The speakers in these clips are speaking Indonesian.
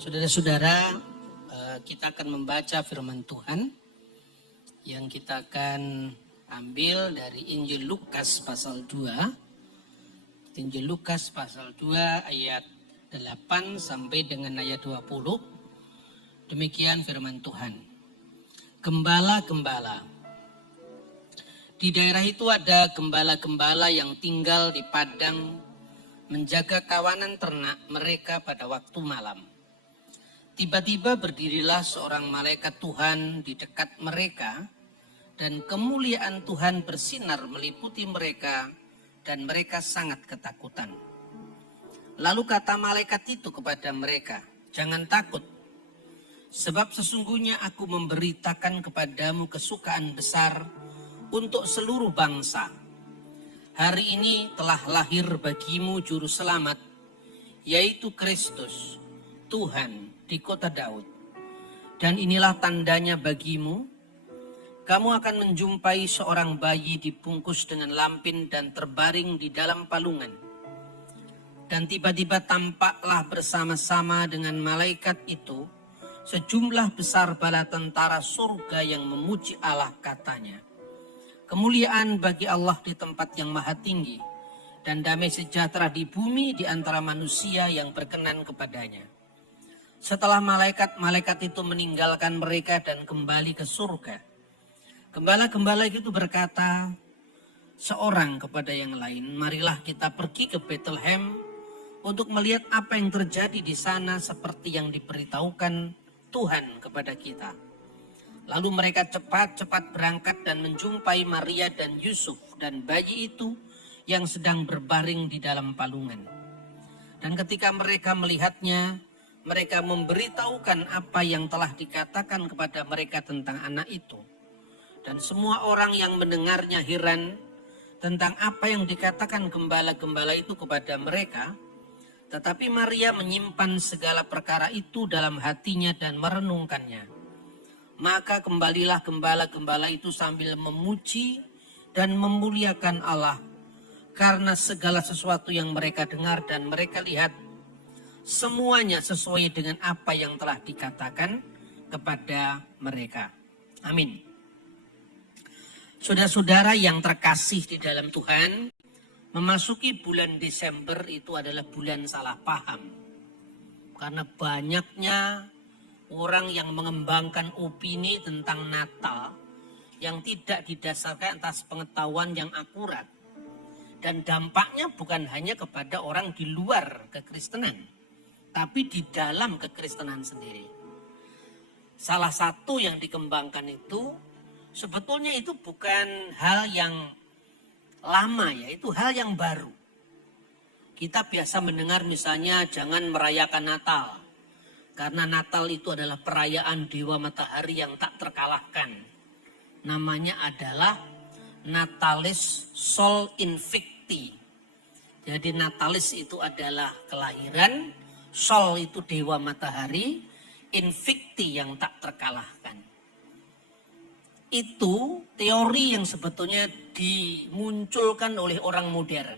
Saudara-saudara, kita akan membaca firman Tuhan yang kita akan ambil dari Injil Lukas pasal 2. Injil Lukas pasal 2 ayat 8 sampai dengan ayat 20. Demikian firman Tuhan. Gembala-gembala. Di daerah itu ada gembala-gembala yang tinggal di padang menjaga kawanan ternak mereka pada waktu malam. Tiba-tiba berdirilah seorang malaikat Tuhan di dekat mereka, dan kemuliaan Tuhan bersinar meliputi mereka, dan mereka sangat ketakutan. Lalu kata malaikat itu kepada mereka, "Jangan takut, sebab sesungguhnya aku memberitakan kepadamu kesukaan besar untuk seluruh bangsa. Hari ini telah lahir bagimu juru selamat, yaitu Kristus, Tuhan di kota Daud. Dan inilah tandanya bagimu, kamu akan menjumpai seorang bayi dibungkus dengan lampin dan terbaring di dalam palungan. Dan tiba-tiba tampaklah bersama-sama dengan malaikat itu sejumlah besar bala tentara surga yang memuji Allah, katanya, kemuliaan bagi Allah di tempat yang maha tinggi, dan damai sejahtera di bumi di antara manusia yang berkenan kepadanya." Setelah malaikat-malaikat itu meninggalkan mereka dan kembali ke surga, gembala-gembala itu berkata seorang kepada yang lain, "Marilah kita pergi ke Bethlehem untuk melihat apa yang terjadi di sana seperti yang diberitahukan Tuhan kepada kita." Lalu mereka cepat-cepat berangkat dan menjumpai Maria dan Yusuf dan bayi itu yang sedang berbaring di dalam palungan. Dan ketika mereka melihatnya, mereka memberitahukan apa yang telah dikatakan kepada mereka tentang anak itu. Dan semua orang yang mendengarnya heran tentang apa yang dikatakan gembala-gembala itu kepada mereka. Tetapi Maria menyimpan segala perkara itu dalam hatinya dan merenungkannya. Maka kembalilah gembala-gembala itu sambil memuji dan memuliakan Allah, karena segala sesuatu yang mereka dengar dan mereka lihat, semuanya sesuai dengan apa yang telah dikatakan kepada mereka. Amin. Saudara-saudara yang terkasih di dalam Tuhan, memasuki bulan Desember itu adalah bulan salah paham. Karena banyaknya orang yang mengembangkan opini tentang Natal yang tidak didasarkan atas pengetahuan yang akurat. Dan dampaknya bukan hanya kepada orang di luar kekristenan, tapi di dalam kekristenan sendiri. Salah satu yang dikembangkan itu sebetulnya itu bukan hal yang lama ya, itu hal yang baru. Kita biasa mendengar misalnya jangan merayakan Natal, karena Natal itu adalah perayaan Dewa Matahari yang tak terkalahkan. Namanya adalah Natalis Sol Invicti. Jadi Natalis itu adalah kelahiran, Sol itu dewa matahari, Invicti yang tak terkalahkan. Itu teori yang sebetulnya dimunculkan oleh orang modern.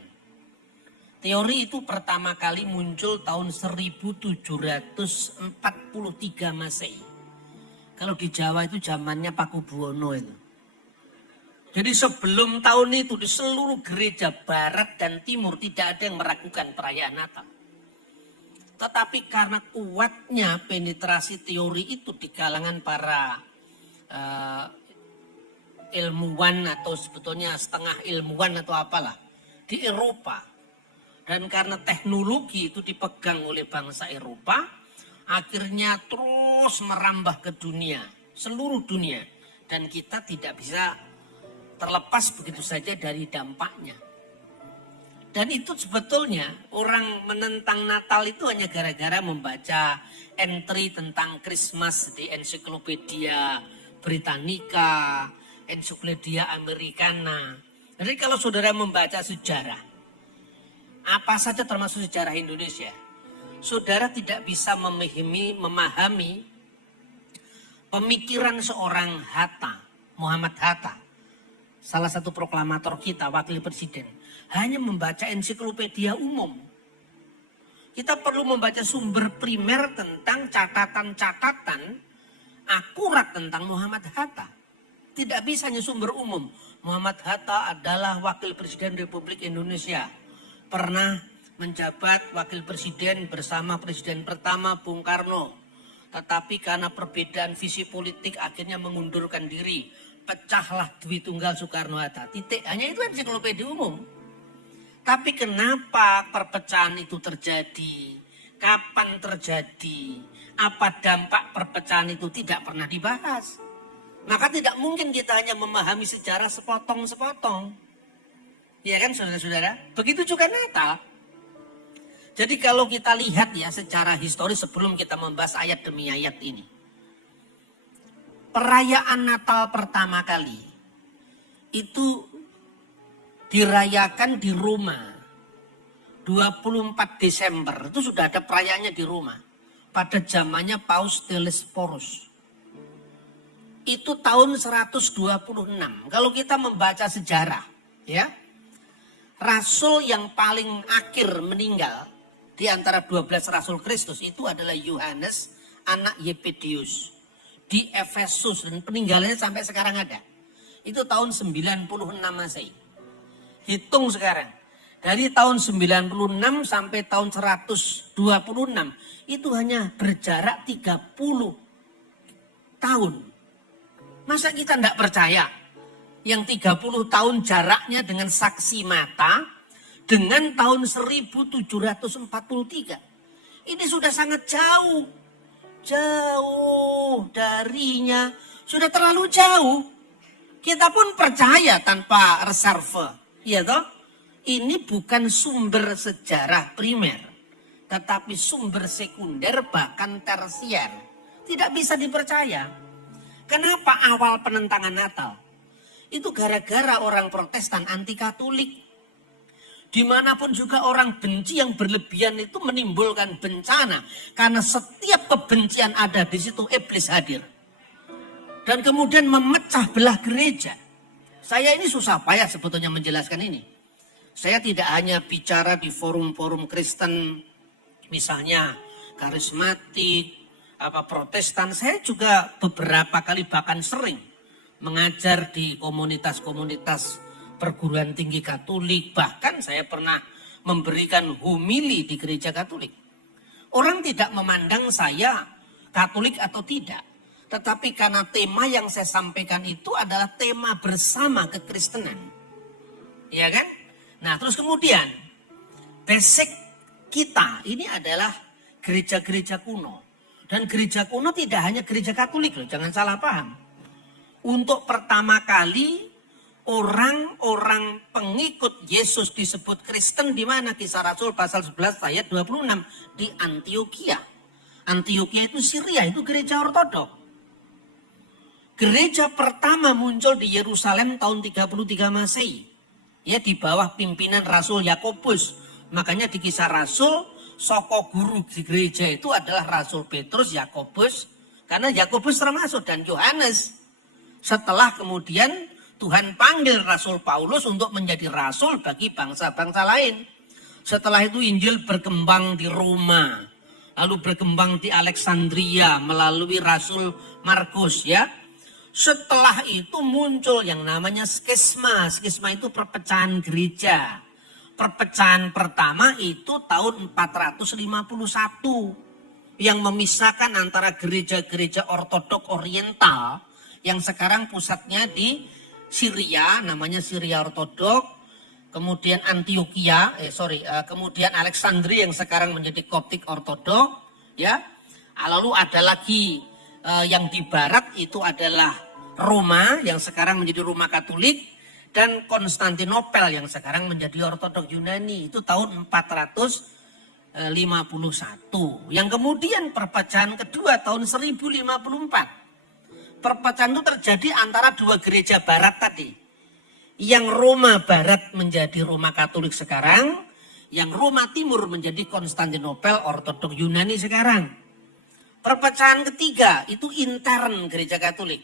Teori itu pertama kali muncul tahun 1743 Masehi. Kalau di Jawa itu zamannya Pakubuwono itu. Jadi sebelum tahun itu di seluruh gereja barat dan timur tidak ada yang meragukan perayaan Natal. Tetapi karena kuatnya penetrasi teori itu di kalangan para ilmuwan atau sebetulnya setengah ilmuwan atau apalah di Eropa. Dan karena teknologi itu dipegang oleh bangsa Eropa, akhirnya terus merambah ke dunia, seluruh dunia. Dan kita tidak bisa terlepas begitu saja dari dampaknya. Dan itu sebetulnya orang menentang Natal itu hanya gara-gara membaca entry tentang Christmas di Ensiklopedia Britannica, Ensiklopedia Americana. Jadi kalau saudara membaca sejarah, apa saja termasuk sejarah Indonesia, saudara tidak bisa memahami pemikiran seorang Hatta, Muhammad Hatta, salah satu proklamator kita, wakil presiden, hanya membaca ensiklopedia umum. Kita perlu membaca sumber primer tentang catatan-catatan akurat tentang Muhammad Hatta. Tidak bisa hanya sumber umum. Muhammad Hatta adalah Wakil Presiden Republik Indonesia. Pernah menjabat Wakil Presiden bersama Presiden pertama Bung Karno. Tetapi karena perbedaan visi politik akhirnya mengundurkan diri. Pecahlah Dwi Tunggal Soekarno-Hatta. Titik. Hanya itu ensiklopedia umum. Tapi kenapa perpecahan itu terjadi? Kapan terjadi? Apa dampak perpecahan itu tidak pernah dibahas? Maka tidak mungkin kita hanya memahami sejarah sepotong-sepotong. Ya kan saudara-saudara? Begitu juga Natal. Jadi kalau kita lihat ya secara historis sebelum kita membahas ayat demi ayat ini. Perayaan Natal pertama kali itu dirayakan di Roma. 24 Desember itu sudah ada perayaannya di Roma. Pada zamannya Paus Telesphorus. Itu tahun 126. Kalau kita membaca sejarah ya. Rasul yang paling akhir meninggal di antara 12 Rasul Kristus itu adalah Yohanes, anak Yepedeus. Di Efesus dan peninggalannya sampai sekarang ada. Itu tahun 96 Masehi. Hitung sekarang. Dari tahun 96 sampai tahun 126. Itu hanya berjarak 30 tahun. Masa kita tidak percaya? Yang 30 tahun jaraknya dengan saksi mata. Dengan tahun 1743. Ini sudah sangat jauh. Jauh darinya. Sudah terlalu jauh. Kita pun percaya tanpa reserve. Iya toh? Ini bukan sumber sejarah primer. Tetapi sumber sekunder bahkan tersier. Tidak bisa dipercaya. Kenapa awal penentangan Natal? Itu gara-gara orang Protestan anti Katolik. Dimanapun juga orang benci yang berlebihan itu menimbulkan bencana. Karena setiap kebencian ada di situ iblis hadir. Dan kemudian memecah belah gereja. Saya ini susah payah sebetulnya menjelaskan ini. Saya tidak hanya bicara di forum-forum Kristen. Misalnya karismatik, Protestan. Saya juga beberapa kali bahkan sering mengajar di komunitas-komunitas perguruan tinggi Katolik, bahkan saya pernah memberikan homili di gereja Katolik. Orang tidak memandang saya Katolik atau tidak, tetapi karena tema yang saya sampaikan itu adalah tema bersama kekristenan. Ya kan? Nah, terus kemudian basic kita ini adalah gereja-gereja kuno. Dan gereja kuno tidak hanya gereja Katolik loh, jangan salah paham. Untuk pertama kali orang-orang pengikut Yesus disebut Kristen di mana? Kisah Rasul pasal 11 ayat 26 di Antioquia. Antioquia itu Syria, itu gereja ortodok. Gereja pertama muncul di Yerusalem tahun 33 Masehi. Ya, di bawah pimpinan Rasul Yakobus. Makanya di Kisah Rasul, soko guru di gereja itu adalah Rasul Petrus, Yakobus. Karena Yakobus termasuk dan Yohanes. Setelah kemudian Tuhan panggil Rasul Paulus untuk menjadi rasul bagi bangsa-bangsa lain. Setelah itu Injil berkembang di Roma. Lalu berkembang di Alexandria melalui Rasul Markus ya. Setelah itu muncul yang namanya skisma. Skisma itu perpecahan gereja. Perpecahan pertama itu tahun 451. Yang memisahkan antara gereja-gereja ortodok oriental. Yang sekarang pusatnya di Syria, namanya Syria Ortodok, kemudian Antioquia, kemudian Alexandria yang sekarang menjadi Koptik Ortodok, ya. Lalu ada lagi yang di barat itu adalah Roma yang sekarang menjadi Roma Katolik dan Konstantinopel yang sekarang menjadi Ortodok Yunani. Itu tahun 451. Yang kemudian perpecahan kedua tahun 1054. Perpecahan itu terjadi antara dua gereja barat tadi. Yang Roma Barat menjadi Roma Katolik sekarang. Yang Roma Timur menjadi Konstantinopel Ortodok Yunani sekarang. Perpecahan ketiga itu intern gereja Katolik.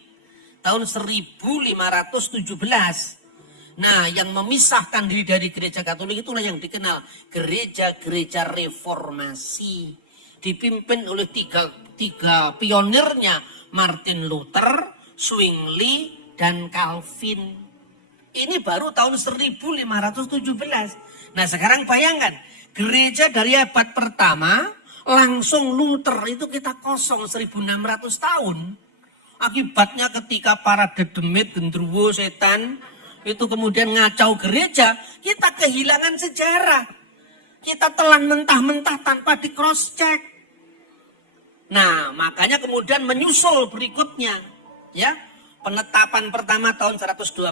Tahun 1517. Nah, yang memisahkan diri dari gereja Katolik itulah yang dikenal gereja-gereja reformasi. Dipimpin oleh tiga pionirnya, Martin Luther, Zwingli, dan Calvin. Ini baru tahun 1517. Nah, sekarang bayangkan, gereja dari abad pertama langsung Luther itu kita kosong 1600 tahun. Akibatnya ketika para dedemit, gendruwo, setan itu kemudian ngacau gereja, kita kehilangan sejarah. Kita telan mentah-mentah tanpa di cross check. Nah, makanya kemudian menyusul berikutnya, ya. Penetapan pertama tahun 126.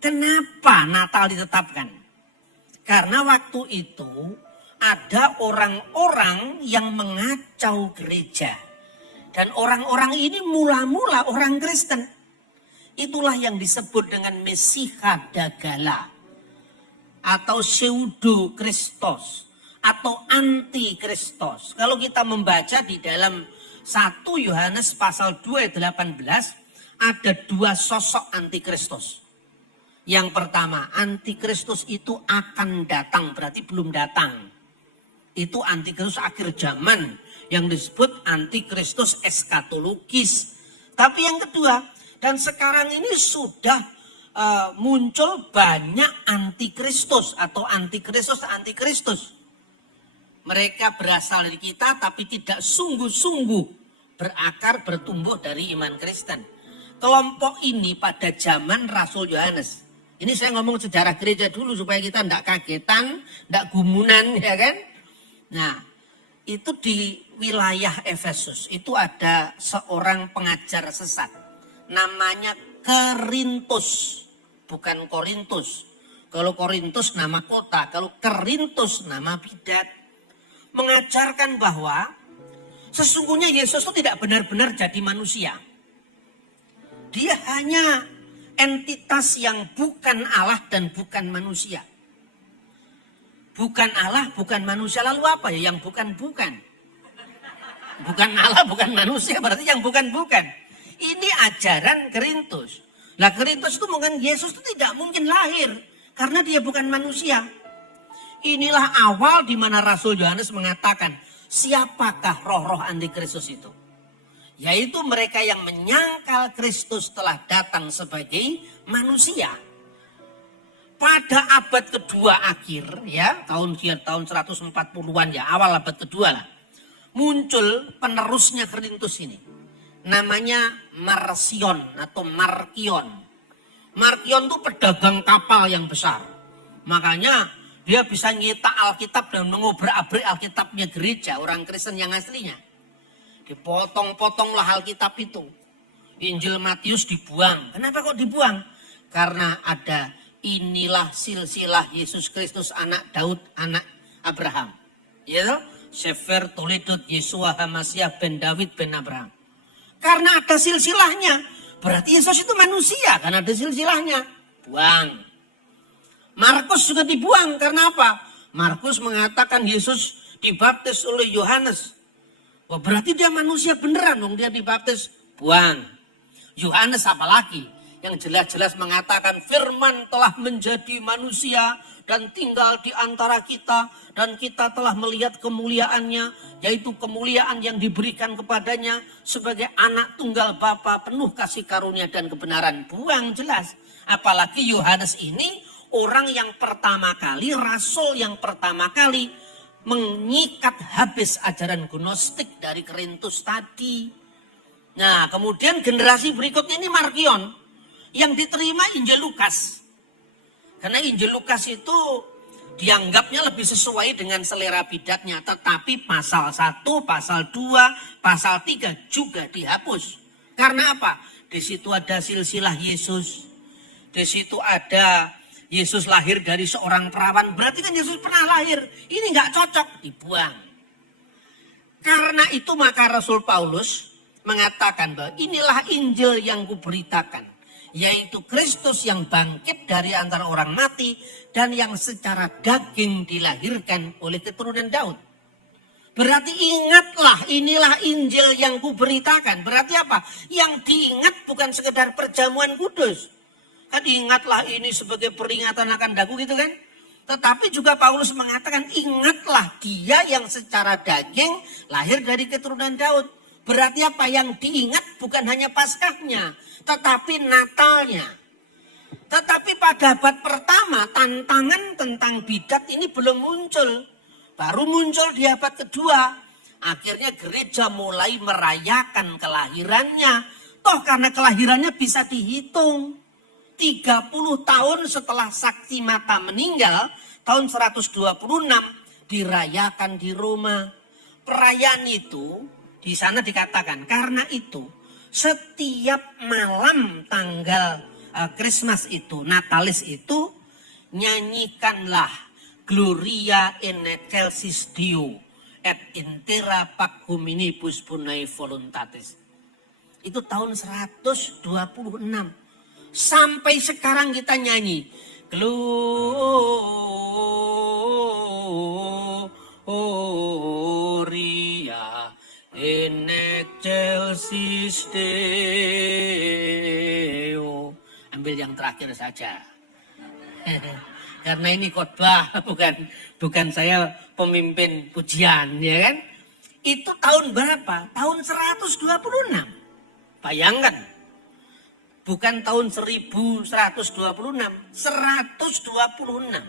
Kenapa Natal ditetapkan? Karena waktu itu ada orang-orang yang mengacau gereja. Dan orang-orang ini mula-mula orang Kristen. Itulah yang disebut dengan Mesiha Dagala. Atau Pseudo Kristos. Atau Anti Kristos. Kalau kita membaca di dalam 1 Yohanes pasal 2 ayat 18. Ada dua sosok Anti Kristus. Yang pertama, Antikristus itu akan datang, berarti belum datang. Itu Antikristus akhir zaman yang disebut Antikristus eskatologis. Tapi yang kedua, dan sekarang ini sudah muncul banyak Antikristus atau Antikristus. Mereka berasal dari kita tapi tidak sungguh-sungguh berakar bertumbuh dari iman Kristen. Kelompok ini pada zaman Rasul Yohanes. Ini saya ngomong sejarah gereja dulu supaya kita tidak kagetan, tidak gumunan, ya kan? Nah, itu di wilayah Efesus. Itu ada seorang pengajar sesat. Namanya Kerintus, bukan Korintus. Kalau Korintus nama kota, kalau Kerintus nama bidat. Mengajarkan bahwa sesungguhnya Yesus itu tidak benar-benar jadi manusia. Dia hanya entitas yang bukan Allah dan bukan manusia. Bukan Allah, bukan manusia. Lalu apa ya yang bukan-bukan? Bukan Allah, bukan manusia. Berarti yang bukan-bukan. Ini ajaran Kerintus. Nah, Kerintus itu mungkin Yesus itu tidak mungkin lahir. Karena dia bukan manusia. Inilah awal di mana Rasul Yohanes mengatakan, siapakah roh-roh antikristus itu? Yaitu mereka yang menyangkal Kristus telah datang sebagai manusia. Pada abad kedua akhir, ya tahun 140-an ya, awal abad kedua lah. Muncul penerusnya Kerintus ini. Namanya Marcion atau Markion. Markion itu pedagang kapal yang besar. Makanya dia bisa nyetak Alkitab dan mengobrak-abrik Alkitabnya gereja, orang Kristen yang aslinya. Dipotong-potonglah Alkitab itu. Injil Matius dibuang. Kenapa kok dibuang? Karena ada inilah silsilah Yesus Kristus anak Daud, anak Abraham. Ya, Sefer Toledot Yesua Hamasiah ben David ben Abraham. Karena ada silsilahnya. Berarti Yesus itu manusia karena ada silsilahnya. Buang. Markus juga dibuang karena apa? Markus mengatakan Yesus dibaptis oleh Yohanes. Wah, berarti dia manusia beneran dong, dia dibaptis. Buang. Yohanes apalagi yang jelas-jelas mengatakan firman telah menjadi manusia dan tinggal di antara kita dan kita telah melihat kemuliaannya, yaitu kemuliaan yang diberikan kepadanya sebagai anak tunggal Bapa penuh kasih karunia dan kebenaran. Buang jelas. Apalagi Yohanes ini orang yang pertama kali, rasul yang pertama kali mengikat habis ajaran gnostik dari Kerintus tadi. Nah, kemudian generasi berikutnya ini Markion yang diterima Injil Lukas. Karena Injil Lukas itu dianggapnya lebih sesuai dengan selera bidatnya. Tetapi pasal 1, pasal 2, pasal 3 juga dihapus. Karena apa? Di situ ada silsilah Yesus. Di situ ada Yesus lahir dari seorang perawan. Berarti kan Yesus pernah lahir. Ini nggak cocok. Dibuang. Karena itu maka Rasul Paulus mengatakan bahwa inilah Injil yang kuberitakan. Yaitu Kristus yang bangkit dari antara orang mati. Dan yang secara daging dilahirkan oleh keturunan Daud. Berarti ingatlah inilah Injil yang kuberitakan. Berarti apa? Yang diingat bukan sekedar perjamuan kudus. Kan ingatlah ini sebagai peringatan akan daku gitu kan. Tetapi juga Paulus mengatakan ingatlah dia yang secara daging lahir dari keturunan Daud. Berarti apa yang diingat bukan hanya Paskahnya, tetapi Natalnya. Tetapi pada abad pertama tantangan tentang bidat ini belum muncul. Baru muncul di abad kedua. Akhirnya gereja mulai merayakan kelahirannya. Toh karena kelahirannya bisa dihitung. 30 tahun setelah Saksi Mata meninggal, tahun 126 dirayakan di Roma. Perayaan itu di sana dikatakan karena itu setiap malam tanggal Christmas itu, Natalis itu, nyanyikanlah Gloria in excelsis Deo et intera pac hominibus bonae voluntatis. Itu tahun 126. Sampai sekarang kita nyanyi Gloria in excelsis Deo. Ambil yang terakhir saja. Karena ini khotbah, bukan saya pemimpin pujian, ya kan? Itu tahun berapa? Tahun 126. Bayangkan. Bukan tahun 1126, 126.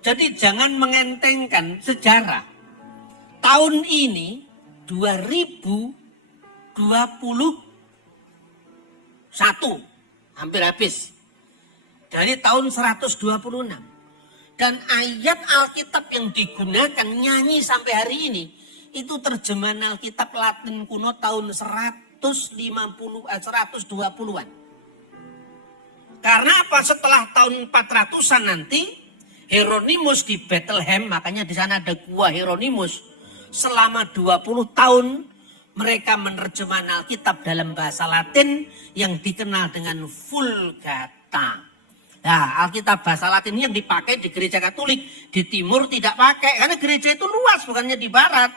Jadi jangan mengentengkan sejarah. Tahun ini 2021, hampir habis. Dari tahun 126. Dan ayat Alkitab yang digunakan nyanyi sampai hari ini, itu terjemahan Alkitab Latin kuno tahun 120-an. Karena apa? Setelah tahun 400-an nanti Hieronymus di Bethlehem, makanya di sana ada gua Hieronymus. Selama 20 tahun mereka menerjemahkan Alkitab dalam bahasa Latin yang dikenal dengan Vulgata. Nah, Alkitab bahasa Latin yang dipakai di gereja Katolik, di timur tidak pakai karena gereja itu luas, bukannya di barat.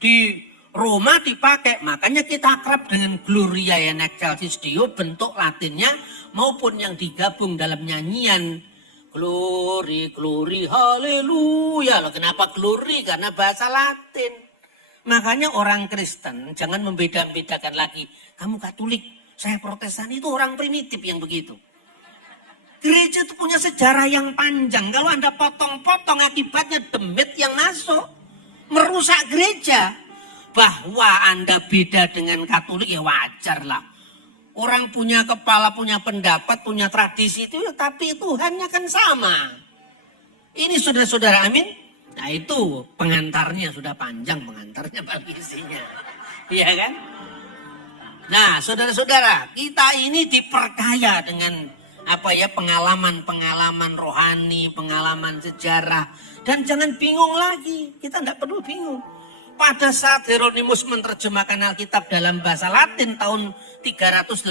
Di Roma dipakai, makanya kita akrab dengan Gloria in excelsis Deo, bentuk Latinnya maupun yang digabung dalam nyanyian glory, glory, haleluya. Loh, kenapa glory? Karena bahasa Latin. Makanya orang Kristen jangan membeda-bedakan lagi. Kamu Katolik, saya Protestan, itu orang primitif yang begitu. Gereja itu punya sejarah yang panjang. Kalau Anda potong-potong akibatnya demit yang masuk. Merusak gereja. Bahwa Anda beda dengan Katolik ya wajar lah. Orang punya kepala, punya pendapat, punya tradisi itu, tapi Tuhannya kan sama. Ini saudara-saudara, amin. Nah itu pengantarnya sudah panjang, pengantarnya bagi isinya. Iya kan? Nah saudara-saudara, kita ini diperkaya dengan pengalaman-pengalaman rohani, pengalaman sejarah. Dan jangan bingung lagi, kita tidak perlu bingung. Pada saat Hieronymus menerjemahkan Alkitab dalam bahasa Latin tahun 380,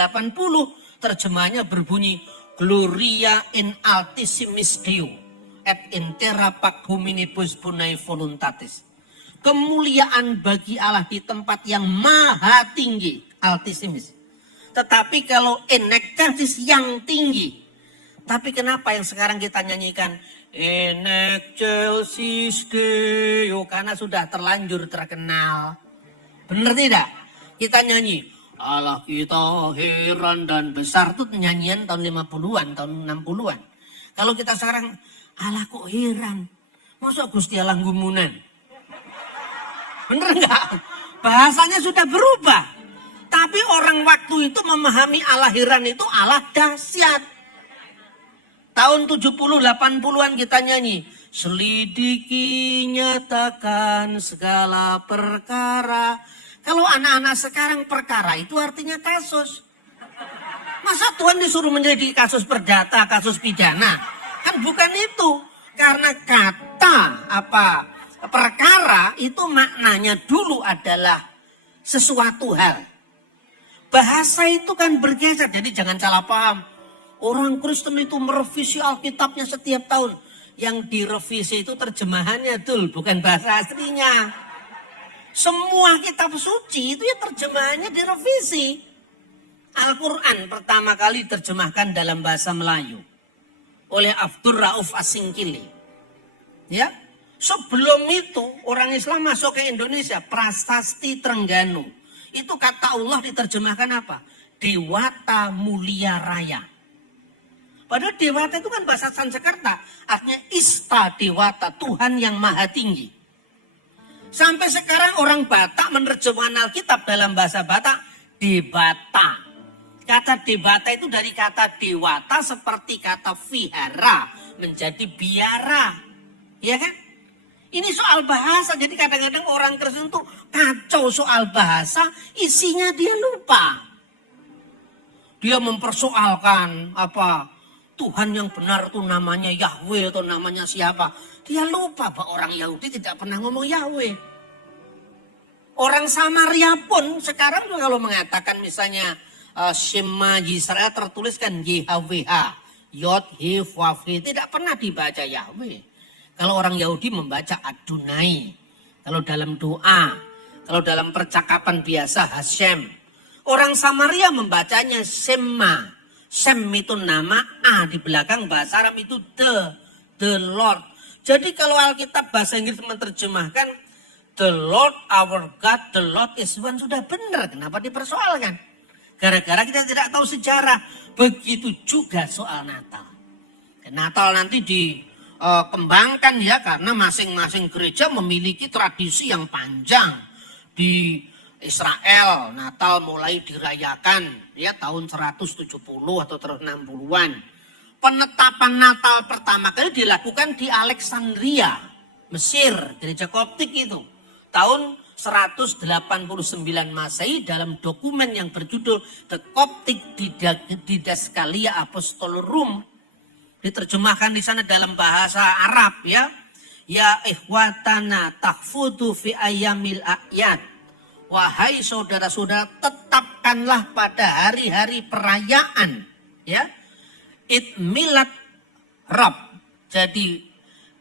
terjemahannya berbunyi Gloria in altissimis Deo et intera pac hominibus bonae voluntatis. Kemuliaan bagi Allah di tempat yang maha tinggi, altissimis. Tetapi kalau in excelsis yang tinggi. Tapi kenapa yang sekarang kita nyanyikan in excelsis Deo? Karena sudah terlanjur terkenal. Benar tidak? Kita nyanyi Allah kita heran dan besar, itu nyanyian tahun 50-an, tahun 60-an. Kalau kita sekarang Allah kok heran, masa Gusti Allah gumunan? Bener enggak? Bahasanya sudah berubah. Tapi orang waktu itu memahami Allah heran itu Allah dahsyat. Tahun 70-80-an kita nyanyi. Selidiki nyatakan segala perkara. Kalau anak-anak sekarang perkara itu artinya kasus. Masa Tuhan disuruh menyelidiki kasus perdata, kasus pidana? Kan bukan itu. Karena kata perkara itu maknanya dulu adalah sesuatu hal. Bahasa itu kan bergeser, jadi jangan salah paham. Orang Kristen itu merevisi Alkitabnya setiap tahun. Yang direvisi itu terjemahannya dul, bukan bahasa aslinya. Semua kitab suci itu ya terjemahannya direvisi. Al-Quran pertama kali diterjemahkan dalam bahasa Melayu oleh Abdur Rauf Asingkili. Ya, sebelum itu orang Islam masuk ke Indonesia, Prasasti Trengganu. Itu kata Allah diterjemahkan apa? Dewata Mulia Raya. Padahal Dewata itu kan bahasa Sanskerta, artinya Ista Dewata, Tuhan yang Maha Tinggi. Sampai sekarang orang Batak menerjemahkan Alkitab dalam bahasa Batak, Debata. Kata Debata itu dari kata Dewata seperti kata vihara menjadi biara. Ya kan? Ini soal bahasa, jadi kadang-kadang orang Kristen tuh kacau soal bahasa, isinya dia lupa. Dia mempersoalkan apa Tuhan yang benar itu namanya Yahweh atau namanya siapa. Dia lupa bahwa orang Yahudi tidak pernah ngomong Yahweh. Orang Samaria pun sekarang juga kalau mengatakan misalnya Shema Yisrael tertuliskan YHWH. Yod, He, Vav, He. Tidak pernah dibaca Yahweh. Kalau orang Yahudi membaca Adonai. Kalau dalam doa. Kalau dalam percakapan biasa Hashem. Orang Samaria membacanya Shema. Shem itu nama, A di belakang bahasa Arab itu the Lord. Jadi kalau Alkitab bahasa Inggris menerjemahkan the Lord our God, the Lord is one, sudah benar. Kenapa dipersoalkan? Gara-gara kita tidak tahu sejarah. Begitu juga soal Natal. Natal nanti dikembangkan ya karena masing-masing gereja memiliki tradisi yang panjang. Di Israel Natal mulai dirayakan ya tahun 170 atau 160-an. Penetapan Natal pertama kali dilakukan di Alexandria, Mesir, gereja Koptik itu. Tahun 189 Masehi dalam dokumen yang berjudul The Coptic Didascalia Apostolorum. Diterjemahkan di sana dalam bahasa Arab ya. Ya ikhwatana tahfudu fi ayyamil a'yad. Wahai saudara-saudara, tetapkanlah pada hari-hari perayaan ya. Id milad Rabb. Jadi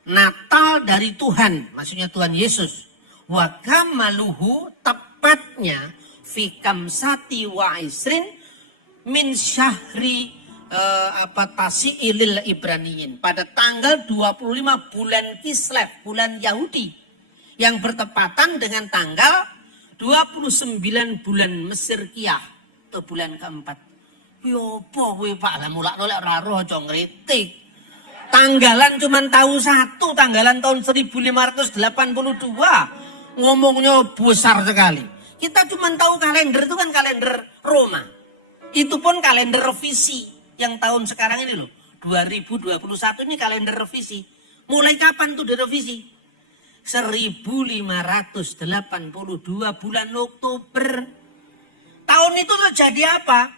Natal dari Tuhan, maksudnya Tuhan Yesus. Wa kamaluhu, tepatnya fi kamsati wa isrin min syahri tasi'ilil Ibraniyin. Pada tanggal 25 bulan Kislev, bulan Yahudi. Yang bertepatan dengan tanggal 29 bulan Mesir Kiyah atau bulan keempat. Yopo kowe Pak lah mulak nolak raro aja ngritik. Tanggalan cuma tahu satu, tanggalan tahun 1582. Ngomongnya besar sekali. Kita cuma tahu kalender itu kan kalender Roma. Itu pun kalender revisi yang tahun sekarang ini loh. 2021 ini kalender revisi. Mulai kapan tuh direvisi? 1582 bulan Oktober. Tahun itu terjadi apa?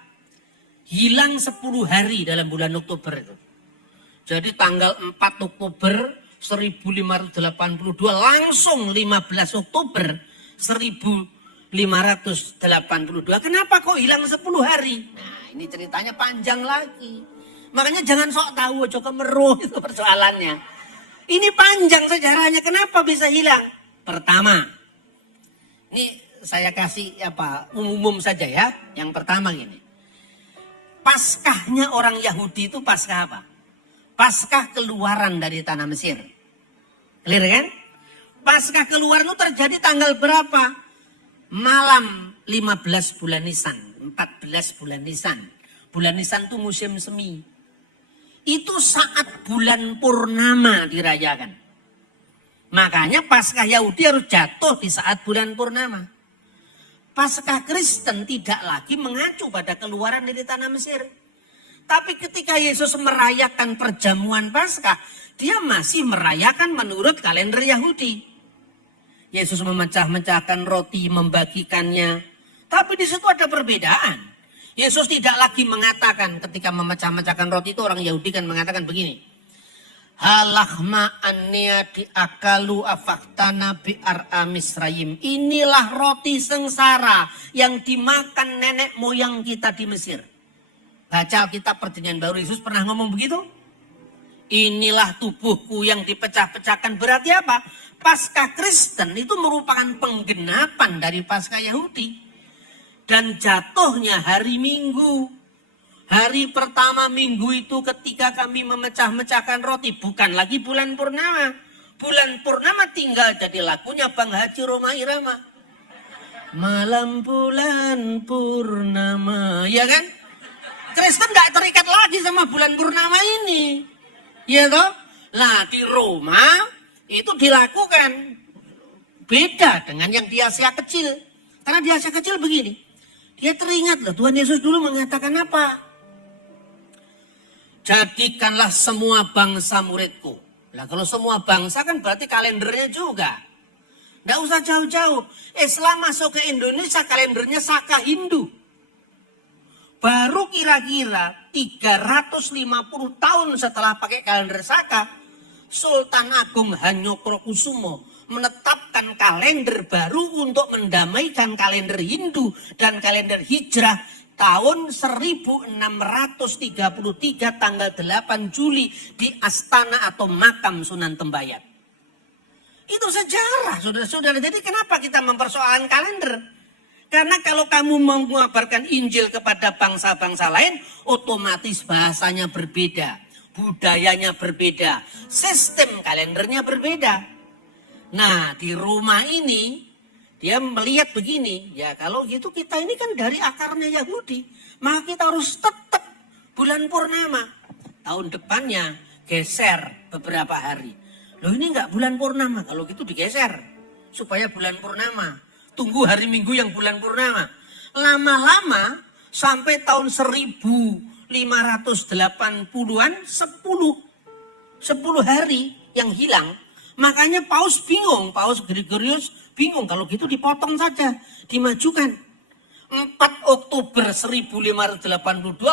Hilang 10 hari dalam bulan Oktober itu. Jadi tanggal 4 Oktober 1582 langsung 15 Oktober 1582. Kenapa kok hilang 10 hari? Nah ini ceritanya panjang lagi. Makanya jangan sok tahu aja kemeruh itu persoalannya. Ini panjang sejarahnya, kenapa bisa hilang? Pertama, ini saya kasih umum saja ya. Yang pertama gini. Paskahnya orang Yahudi itu Paskah apa? Paskah keluaran dari tanah Mesir. Clear kan? Paskah keluaran itu terjadi tanggal berapa? Malam 15 bulan Nisan, 14 bulan Nisan. Bulan Nisan itu musim semi. Itu saat bulan purnama dirayakan. Makanya Paskah Yahudi harus jatuh di saat bulan purnama. Paskah Kristen tidak lagi mengacu pada keluaran dari tanah Mesir. Tapi ketika Yesus merayakan perjamuan Paskah, dia masih merayakan menurut kalender Yahudi. Yesus memecah-mecahkan roti, membagikannya. Tapi di situ ada perbedaan. Yesus tidak lagi mengatakan ketika memecah-mecahkan roti itu orang Yahudi kan mengatakan begini. Halahma annia diakalu afaktana bi'ar'a Misrayim. Inilah roti sengsara yang dimakan nenek moyang kita di Mesir. Baca Alkitab Perjanjian Baru, Yesus pernah ngomong begitu? Inilah tubuhku yang dipecah-pecahkan. Berarti apa? Paskah Kristen itu merupakan penggenapan dari Paskah Yahudi. dan jatuhnya hari Minggu. Hari pertama minggu itu ketika kami memecah-mecahkan roti, bukan lagi bulan purnama. Bulan purnama tinggal jadi lagunya Bang Haji Rhoma Irama. Malam bulan purnama, ya kan? Kristen nggak terikat lagi sama bulan purnama ini, ya toh? Nah di Roma itu dilakukan beda dengan yang di Asia kecil. Karena di Asia kecil begini, dia teringat loh Tuhan Yesus dulu mengatakan apa? Jadikanlah semua bangsa muridku. Nah kalau semua bangsa kan berarti kalendernya juga. Nggak usah jauh-jauh. Islam masuk ke Indonesia kalendernya Saka Hindu. Baru kira-kira 350 tahun setelah pakai kalender Saka, Sultan Agung Hanyokrokusumo menetapkan kalender baru untuk mendamaikan kalender Hindu dan kalender Hijrah tahun 1633 tanggal 8 Juli di Astana atau makam Sunan Tembayat. Itu sejarah, saudara-saudara. Jadi kenapa kita mempersoalkan kalender? Karena kalau kamu mengabarkan Injil kepada bangsa-bangsa lain, otomatis bahasanya berbeda, budayanya berbeda, sistem kalendernya berbeda. Nah, di Roma ini, dia melihat begini, ya kalau gitu kita ini kan dari akarnya Yahudi, maka kita harus tetap bulan purnama. Tahun depannya geser beberapa hari. Loh ini enggak bulan purnama, kalau gitu digeser supaya bulan purnama. Tunggu hari Minggu yang bulan purnama. Lama-lama sampai tahun 1580-an 10 hari yang hilang. Makanya Paus bingung, Paus Gregorius bingung kalau gitu dipotong saja, dimajukan. 4 Oktober 1582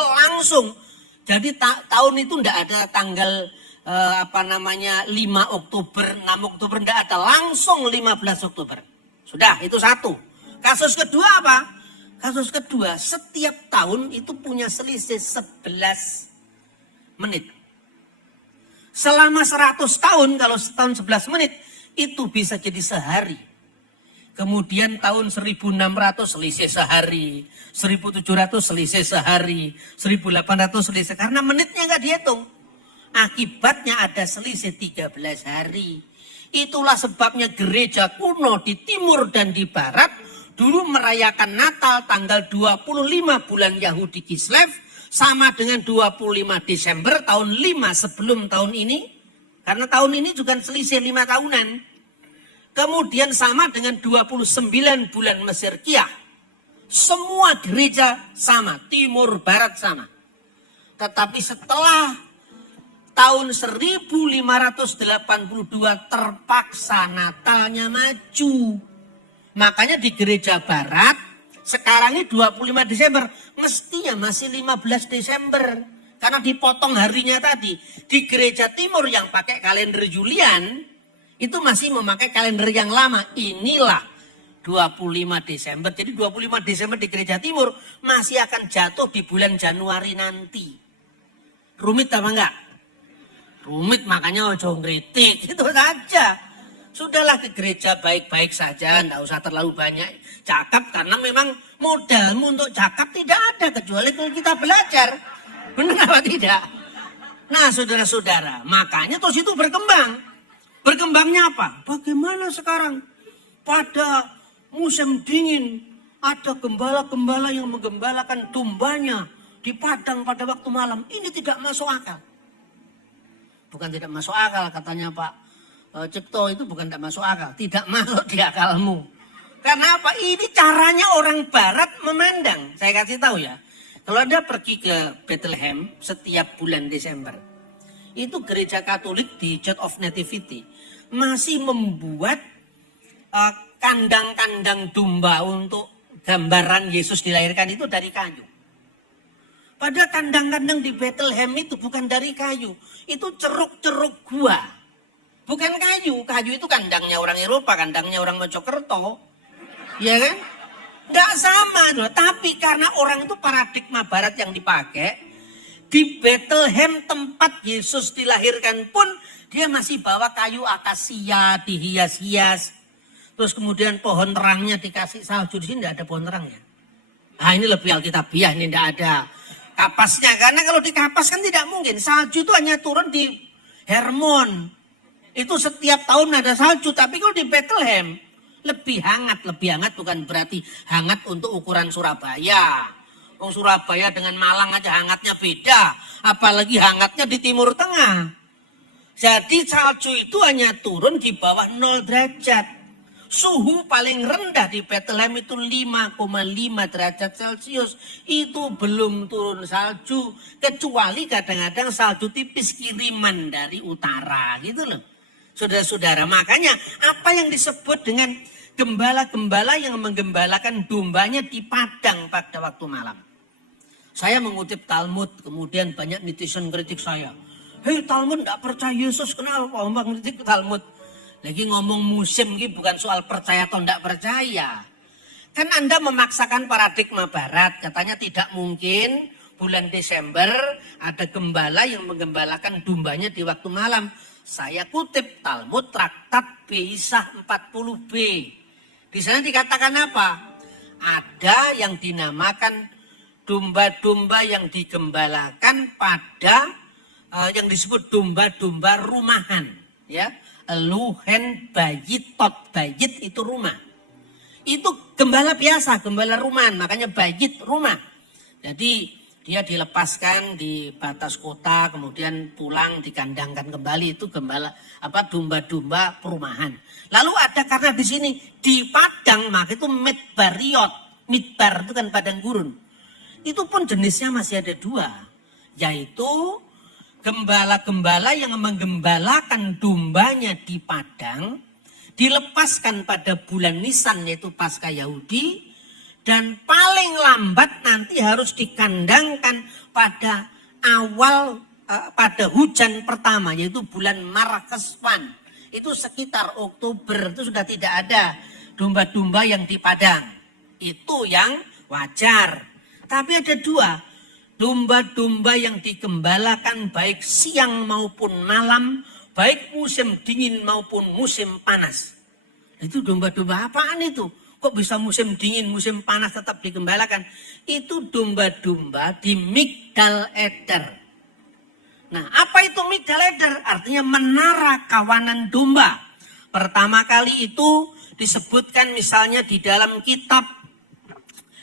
langsung. Jadi tahun itu enggak ada tanggal 5 Oktober, 6 Oktober enggak ada, langsung 15 Oktober. Sudah, itu satu. Kasus kedua apa? Kasus kedua, setiap tahun itu punya selisih 11 menit. Selama 100 tahun, kalau setahun 11 menit, itu bisa jadi sehari. Kemudian tahun 1600 selisih sehari, 1700 selisih sehari, 1800 selisih, karena menitnya nggak dihitung. Akibatnya ada selisih 13 hari. Itulah sebabnya gereja kuno di timur dan di barat dulu merayakan Natal tanggal 25 bulan Yahudi Kislev sama dengan 25 Desember tahun 5 sebelum tahun ini. Karena tahun ini juga selisih 5 tahunan. Kemudian sama dengan 29 bulan Mesir Kiyah. Semua gereja sama, timur barat sama. Tetapi setelah tahun 1582 terpaksa Natalnya maju. Makanya di gereja barat sekarang ini 25 Desember. Mestinya masih 15 Desember. Karena dipotong harinya tadi. Di gereja timur yang pakai kalender Julian, itu masih memakai kalender yang lama. Inilah 25 Desember. Jadi 25 Desember di gereja timur masih akan jatuh di bulan Januari nanti. Rumit apa enggak? Rumit, makanya ojo ngritik, itu saja. Sudahlah ke gereja baik-baik saja, enggak usah terlalu banyak cakap. Karena memang modalmu untuk cakap tidak ada, kecuali kalau kita belajar. Benar apa tidak? Nah saudara-saudara, makanya terus itu berkembang. Berkembangnya apa? Bagaimana sekarang pada musim dingin ada gembala-gembala yang menggembalakan dombanya di padang pada waktu malam. Ini tidak masuk akal. Bukan tidak masuk akal, katanya Pak Cipto, itu bukan tidak masuk akal. Tidak masuk di akalmu. Karena apa? Ini caranya orang barat memandang. Saya kasih tahu ya. Kalau Anda pergi ke Bethlehem setiap bulan Desember, itu gereja Katolik di Church of Nativity masih membuat kandang-kandang domba untuk gambaran Yesus dilahirkan itu dari kayu. Pada kandang-kandang di Bethlehem itu bukan dari kayu. Itu ceruk-ceruk gua. Bukan kayu. Kayu itu kandangnya orang Eropa, kandangnya orang Mojokerto. Ya kan? Nggak sama. Tapi karena orang itu paradigma barat yang dipakai, di Bethlehem tempat Yesus dilahirkan pun, dia masih bawa kayu akasia, dihias-hias. Terus kemudian pohon terangnya dikasih salju. Di sini nggak ada pohon terangnya. Ah ini lebih alkitabiah, ini tidak ada kapasnya. Karena kalau di kapas kan tidak mungkin. Salju itu hanya turun di Hermon. Itu setiap tahun ada salju. Tapi kalau di Bethlehem lebih hangat. Lebih hangat bukan berarti hangat untuk ukuran Surabaya. Surabaya dengan Malang aja hangatnya beda. Apalagi hangatnya di Timur Tengah. Jadi salju itu hanya turun di bawah 0 derajat. Suhu paling rendah di Bethlehem itu 5,5 derajat Celcius. Itu belum turun salju. Kecuali kadang-kadang salju tipis kiriman dari utara gitu loh. Saudara-saudara, makanya apa yang disebut dengan gembala-gembala yang menggembalakan dombanya di padang pada waktu malam. Saya mengutip Talmud, kemudian banyak netizen kritik saya. Hei Talmud gak percaya Yesus, kenapa Mbak kritik Talmud? Lagi ngomong musim ini bukan soal percaya atau tidak percaya. Kan Anda memaksakan paradigma barat. Katanya tidak mungkin bulan Desember ada gembala yang menggembalakan dombanya di waktu malam. Saya kutip Talmud Traktat Beisah 40b. Di sana dikatakan apa? Ada yang dinamakan domba-domba yang digembalakan pada yang disebut domba-domba rumahan. Ya. Luhen bayitot, bayit itu rumah. Itu gembala biasa, gembala rumahan, makanya bayit rumah. Jadi dia dilepaskan di batas kota, kemudian pulang dikandangkan kembali, itu gembala domba-domba perumahan. Lalu ada karena di sini di padang maka itu midbariot, midbar itu kan padang gurun. Itu pun jenisnya masih ada 2, yaitu gembala-gembala yang menggembalakan dombanya di padang dilepaskan pada bulan Nisan yaitu Paskah Yahudi dan paling lambat nanti harus dikandangkan pada awal pada hujan pertama yaitu bulan Markeswan. Itu sekitar Oktober itu sudah tidak ada domba-domba yang di padang. Itu yang wajar. Tapi ada 2. Domba-domba yang digembalakan baik siang maupun malam, baik musim dingin maupun musim panas. Itu domba-domba apaan itu? Kok bisa musim dingin, musim panas tetap digembalakan? Itu domba-domba di Migdal Eder. Nah, apa itu Migdal Eder? Artinya menara kawanan domba. Pertama kali itu disebutkan misalnya di dalam kitab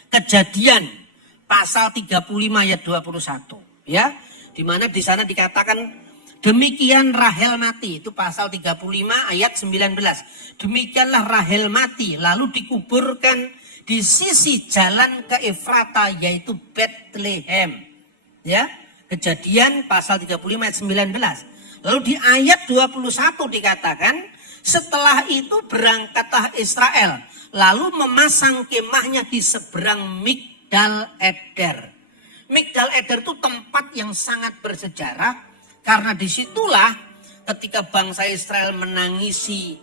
Kejadian pasal 35 ayat 21 ya, di mana di sana dikatakan demikian Rahel mati, itu pasal 35 ayat 19. Demikianlah Rahel mati lalu dikuburkan di sisi jalan ke Efrata yaitu Bethlehem. Ya, Kejadian pasal 35 ayat 19. Lalu di ayat 21 dikatakan setelah itu berangkatlah Israel lalu memasang kemahnya di seberang Migdal Eder. Migdal Eder itu tempat yang sangat bersejarah karena disitulah ketika bangsa Israel menangisi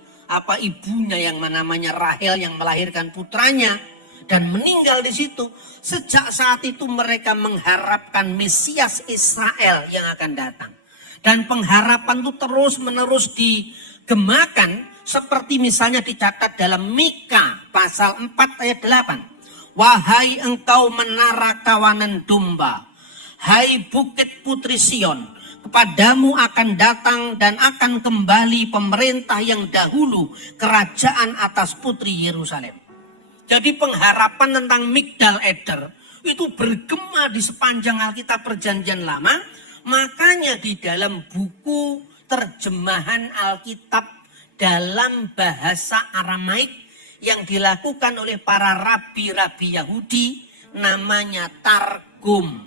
ibunya yang namanya Rahel yang melahirkan putranya dan meninggal di situ. Sejak saat itu mereka mengharapkan Mesias Israel yang akan datang. Dan pengharapan itu terus menerus digemakan seperti misalnya dicatat dalam Mika pasal 4 ayat 8. Wahai engkau menara kawanan domba, hai bukit putri Sion, kepadamu akan datang dan akan kembali pemerintah yang dahulu, kerajaan atas putri Yerusalem. Jadi pengharapan tentang Migdal Eder itu bergema di sepanjang Alkitab Perjanjian Lama. Makanya di dalam buku terjemahan Alkitab dalam bahasa Aramaik yang dilakukan oleh para rabi-rabi Yahudi namanya Targum.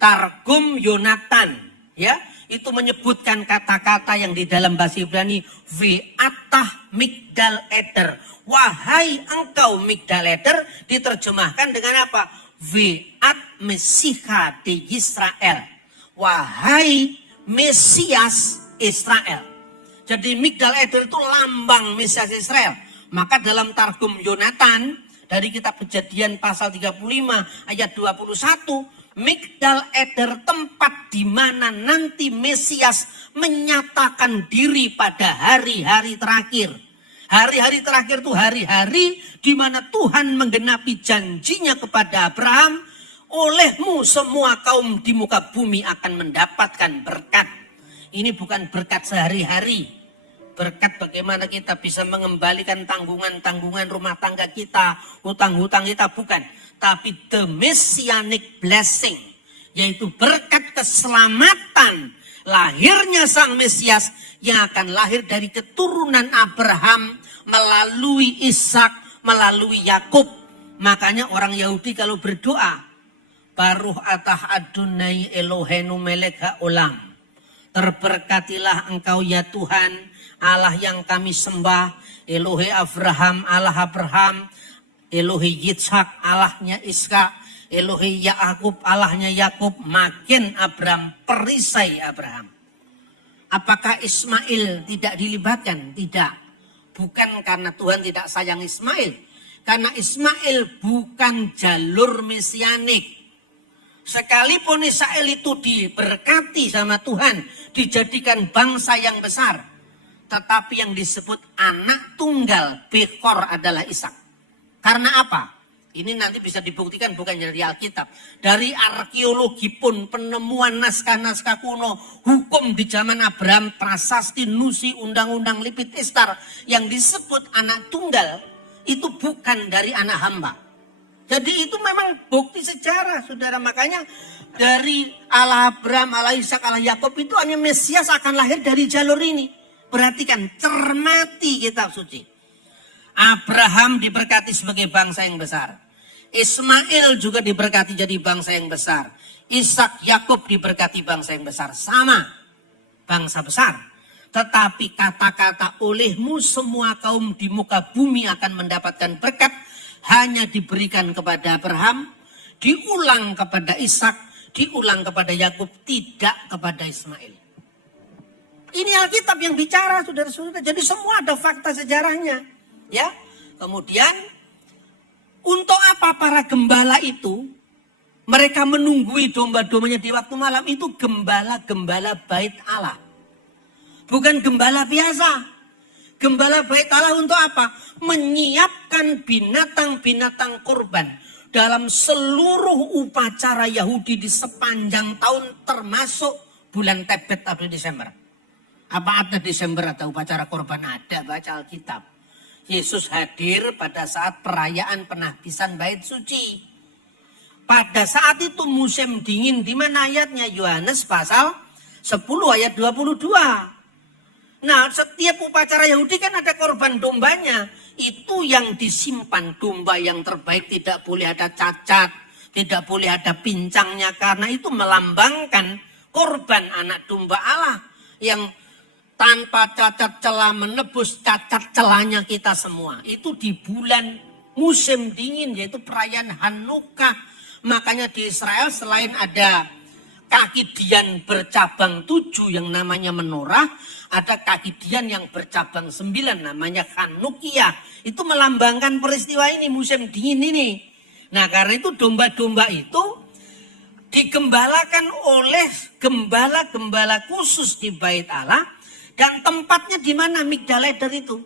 Targum Yonatan, ya, itu menyebutkan kata-kata yang di dalam bahasa Ibrani Ve'atah Migdal Eder. Wahai engkau Migdal Eder diterjemahkan dengan apa? Ve'at Mesiha di Israel. Wahai Mesias Israel. Jadi Migdal Eder itu lambang Mesias Israel. Maka dalam Targum Yonatan dari kitab Kejadian pasal 35 ayat 21, Migdal Eder tempat di mana nanti Mesias menyatakan diri pada hari-hari terakhir. Hari-hari terakhir itu hari-hari di mana Tuhan menggenapi janjinya kepada Abraham, olehmu semua kaum di muka bumi akan mendapatkan berkat. Ini bukan berkat sehari-hari. Berkat bagaimana kita bisa mengembalikan tanggungan-tanggungan rumah tangga kita, hutang-hutang kita, bukan. Tapi the messianic blessing, yaitu berkat keselamatan lahirnya Sang Mesias yang akan lahir dari keturunan Abraham melalui Ishak, melalui Yakub. Makanya orang Yahudi kalau berdoa, Baruch atah Adonai Eloheinu melek haolam. Terberkatilah engkau ya Tuhan, Allah yang kami sembah, Elohe Abraham, Allah Abraham, Elohe Yitzhak, Allahnya Ishak, Elohe Yakub, Allahnya Yakub. Makin Abraham perisai Abraham. Apakah Ismail tidak dilibatkan? Tidak. Bukan karena Tuhan tidak sayang Ismail. Karena Ismail bukan jalur mesianik. Sekalipun Israel itu diberkati sama Tuhan, dijadikan bangsa yang besar, tetapi yang disebut anak tunggal Bekor adalah Ishak. Karena apa? Ini nanti bisa dibuktikan bukan dari Alkitab. Dari arkeologi pun, penemuan naskah-naskah kuno, hukum di zaman Abraham, prasasti, nusi, undang-undang Lipit Istar, yang disebut anak tunggal, itu bukan dari anak hamba. Jadi itu memang bukti sejarah, saudara. Makanya dari Allah Abraham, Allah Ishak, Allah Yakub itu hanya Mesias akan lahir dari jalur ini. Perhatikan, cermati kitab suci. Abraham diberkati sebagai bangsa yang besar. Ismail juga diberkati jadi bangsa yang besar. Ishak, Yakub diberkati bangsa yang besar. Sama, bangsa besar. Tetapi kata-kata olehmu semua kaum di muka bumi akan mendapatkan berkat hanya diberikan kepada Abraham, diulang kepada Ishak, diulang kepada Yakub, tidak kepada Ismail. Ini Alkitab yang bicara, saudara-saudara. Jadi semua ada fakta sejarahnya. Ya, kemudian untuk apa para gembala itu mereka menunggui domba-dombanya di waktu malam? Itu gembala-gembala bait Allah. Bukan gembala biasa. Gembala bait Allah untuk apa? Menyiapkan binatang-binatang kurban dalam seluruh upacara Yahudi di sepanjang tahun, termasuk bulan Tebet atau Desember. Apa ada Desember atau upacara kurban? Ada, baca Alkitab. Yesus hadir pada saat perayaan penahbisan bait suci. Pada saat itu musim dingin, di mana ayatnya? Yohanes pasal 10 ayat 22. Nah, setiap upacara Yahudi kan ada korban dombanya. Itu yang disimpan, domba yang terbaik, tidak boleh ada cacat, tidak boleh ada pincangnya, karena itu melambangkan korban anak domba Allah yang tanpa cacat celah menebus cacat celahnya kita semua. Itu di bulan musim dingin, yaitu perayaan Hanukkah. Makanya di Israel selain ada kaki dian bercabang 7 yang namanya menorah, ada kaki dian yang bercabang 9 namanya Hanukkah. Itu melambangkan peristiwa ini, musim dingin ini. Nah, karena itu domba-domba itu digembalakan oleh gembala-gembala khusus di bait Allah. Dan tempatnya di mana Migdal-eder itu?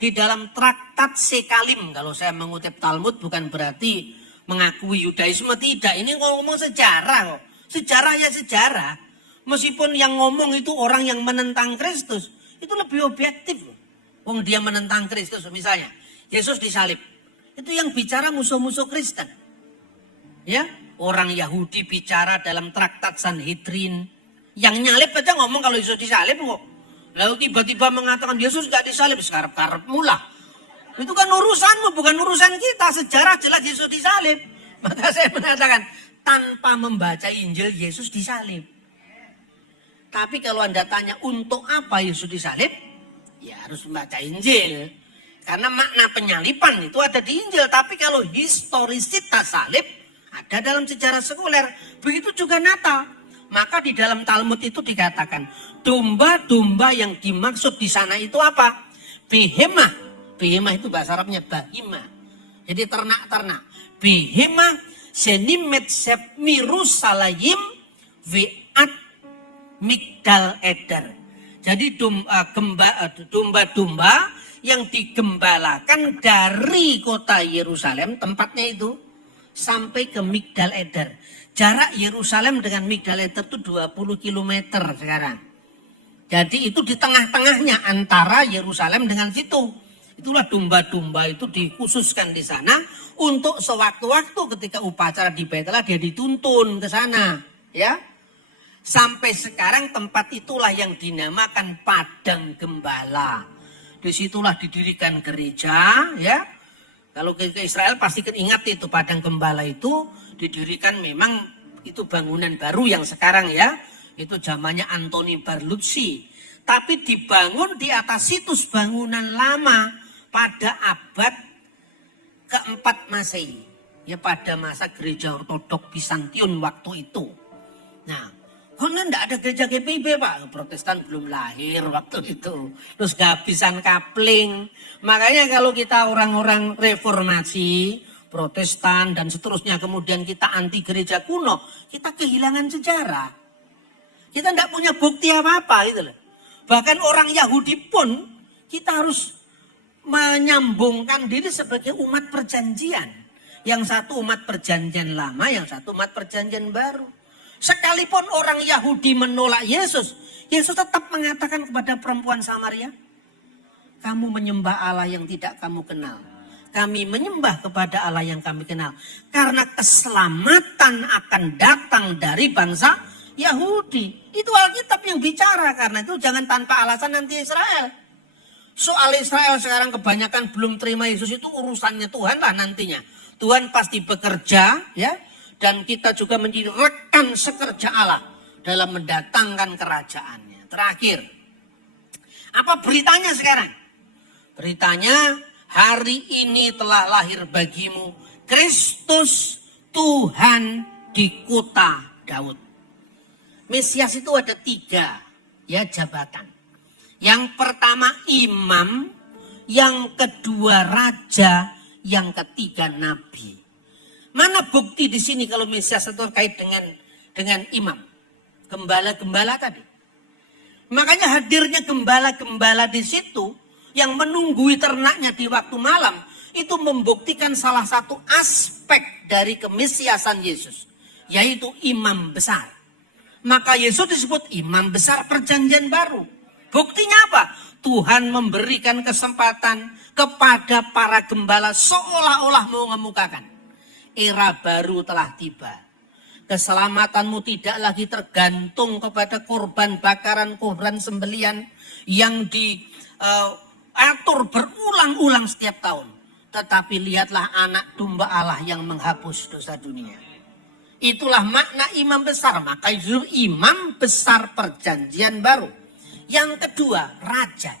Di dalam traktat Sekalim. Kalau saya mengutip Talmud bukan berarti mengakui Yudaisme, tidak. Ini ngomong sejarah kok. Sejarah ya sejarah. Meskipun yang ngomong itu orang yang menentang Kristus, itu lebih objektif. Wong dia menentang Kristus, misalnya Yesus disalib. Itu yang bicara musuh-musuh Kristen. Ya, orang Yahudi bicara dalam traktat Sanhedrin. Yang nyalib aja ngomong kalau Yesus disalib kok. Lalu tiba-tiba mengatakan Yesus gak disalib, sekarang mula. Itu kan urusanmu, bukan urusan kita. Sejarah jelas Yesus disalib. Maka saya mengatakan tanpa membaca Injil Yesus disalib. Tapi kalau Anda tanya untuk apa Yesus disalib, ya harus membaca Injil. Karena makna penyalipan itu ada di Injil. Tapi kalau historisitas salib ada dalam sejarah sekuler. Begitu juga Natal. Maka di dalam Talmud itu dikatakan domba-domba yang dimaksud di sana itu apa? Behemah. Behemah itu bahasa Arabnya bahimah. Jadi ternak-ternak. Behemah senimet sepmirus salayim ve'at Migdal-eder. Jadi domba-domba yang digembalakan dari kota Yerusalem, tempatnya itu, sampai ke Migdal Eder. Jarak Yerusalem dengan Migdal Eder itu 20 km sekarang. Jadi itu di tengah-tengahnya antara Yerusalem dengan situ. Itulah domba-domba itu dikhususkan di sana untuk sewaktu-waktu ketika upacara di Betela dia dituntun ke sana, ya. Sampai sekarang tempat itulah yang dinamakan Padang Gembala. Disitulah didirikan gereja, ya. Kalau ke Israel pasti ingat itu Padang Gembala itu didirikan, memang itu bangunan baru yang sekarang, ya. Itu zamannya Antoni Barluzzi. Tapi dibangun di atas situs bangunan lama pada abad keempat Masehi. Ya, pada masa gereja ortodok Bizantium waktu itu. Nah, karena enggak ada gereja GPIB, Pak. Protestan belum lahir waktu itu. Terus kehabisan kapling. Makanya kalau kita orang-orang reformasi, Protestan dan seterusnya, kemudian kita anti gereja kuno, kita kehilangan sejarah. Kita enggak punya bukti apa-apa gitu loh. Bahkan orang Yahudi pun kita harus menyambungkan diri sebagai umat perjanjian. Yang satu umat perjanjian lama, yang satu umat perjanjian baru. Sekalipun orang Yahudi menolak Yesus, Yesus tetap mengatakan kepada perempuan Samaria, kamu menyembah Allah yang tidak kamu kenal. Kami menyembah kepada Allah yang kami kenal. Karena keselamatan akan datang dari bangsa Yahudi. Itu Alkitab yang bicara, karena itu jangan tanpa alasan nanti Israel. Soal Israel sekarang kebanyakan belum terima Yesus, itu urusannya Tuhan lah nantinya. Tuhan pasti bekerja, ya, dan kita juga menjadi rekan sekerja Allah dalam mendatangkan kerajaannya. Terakhir, apa beritanya sekarang? Beritanya, hari ini telah lahir bagimu Kristus Tuhan di kota Daud. Mesias itu ada 3, ya, jabatan. Yang pertama imam, yang kedua raja, yang ketiga nabi. Mana bukti di sini kalau Mesias itu terkait dengan imam? Gembala-gembala tadi. Makanya hadirnya gembala-gembala di situ yang menunggui ternaknya di waktu malam itu membuktikan salah satu aspek dari kemesiasan Yesus, yaitu imam besar. Maka Yesus disebut imam besar perjanjian baru. Buktinya apa? Tuhan memberikan kesempatan kepada para gembala seolah-olah mau mengemukakan. Era baru telah tiba. Keselamatanmu tidak lagi tergantung kepada korban bakaran, korban sembelian yang diatur berulang-ulang setiap tahun. Tetapi lihatlah anak domba Allah yang menghapus dosa dunia. Itulah makna imam besar. Maka itu imam besar perjanjian baru. Yang kedua, raja.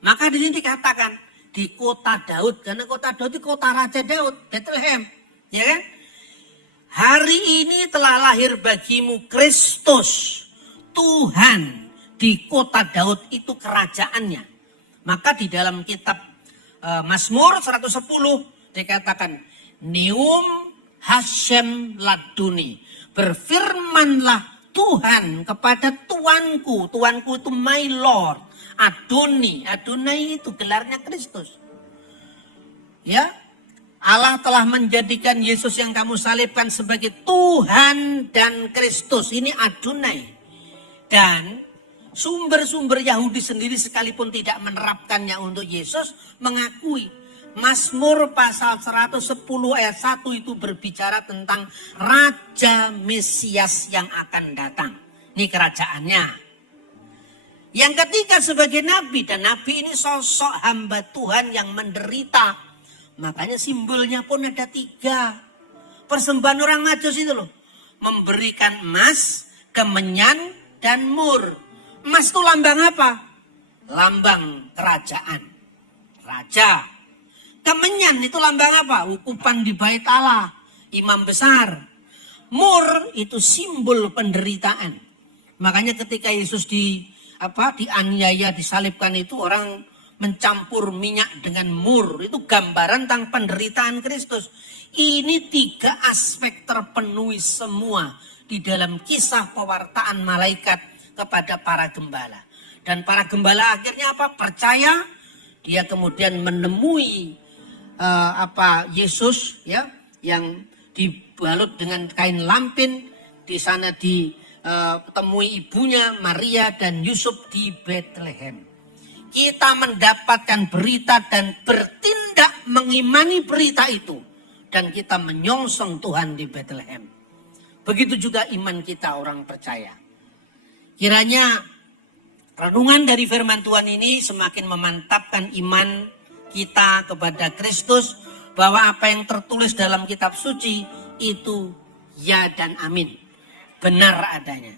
Maka di sini dikatakan di kota Daud. Karena kota Daud itu kota Raja Daud, Bethlehem. Ya kan? Hari ini telah lahir bagimu Kristus, Tuhan di kota Daud, itu kerajaannya. Maka di dalam kitab Mazmur 110 dikatakan, Neum Hashem Laduni, berfirmanlah Tuhan kepada Tuanku. Tuanku itu my Lord. Adonai itu gelarnya Kristus. Ya, Allah telah menjadikan Yesus yang kamu salibkan sebagai Tuhan dan Kristus. Ini Adonai. Dan sumber-sumber Yahudi sendiri sekalipun tidak menerapkannya untuk Yesus, mengakui. Mazmur pasal 110 ayat 1 itu berbicara tentang Raja Mesias yang akan datang. Ini kerajaannya. Yang ketiga sebagai nabi. Dan nabi ini sosok hamba Tuhan yang menderita. Makanya simbolnya pun ada 3. Persembahan orang Majus itu loh. Memberikan emas, kemenyan, dan mur. Emas itu lambang apa? Lambang kerajaan. Raja. Kemenyan itu lambang apa? Ukupan di bait Allah. Imam besar. Mur itu simbol penderitaan. Makanya ketika Yesus dianiaya, disalibkan itu orang mencampur minyak dengan mur. Itu gambaran tentang penderitaan Kristus. Ini 3 aspek terpenuhi semua di dalam kisah pewartaan malaikat kepada para gembala. Dan para gembala akhirnya apa? Percaya dia kemudian menemui Yesus ya, yang dibalut dengan kain lampin. Di sana ditemui ibunya Maria dan Yusuf di Bethlehem. Kita mendapatkan berita dan bertindak mengimani berita itu. Dan kita menyongsong Tuhan di Bethlehem. Begitu juga iman kita orang percaya. Kiranya renungan dari firman Tuhan ini semakin memantapkan iman kita kepada Kristus. Bahwa apa yang tertulis dalam kitab suci itu ya dan amin. Benar adanya.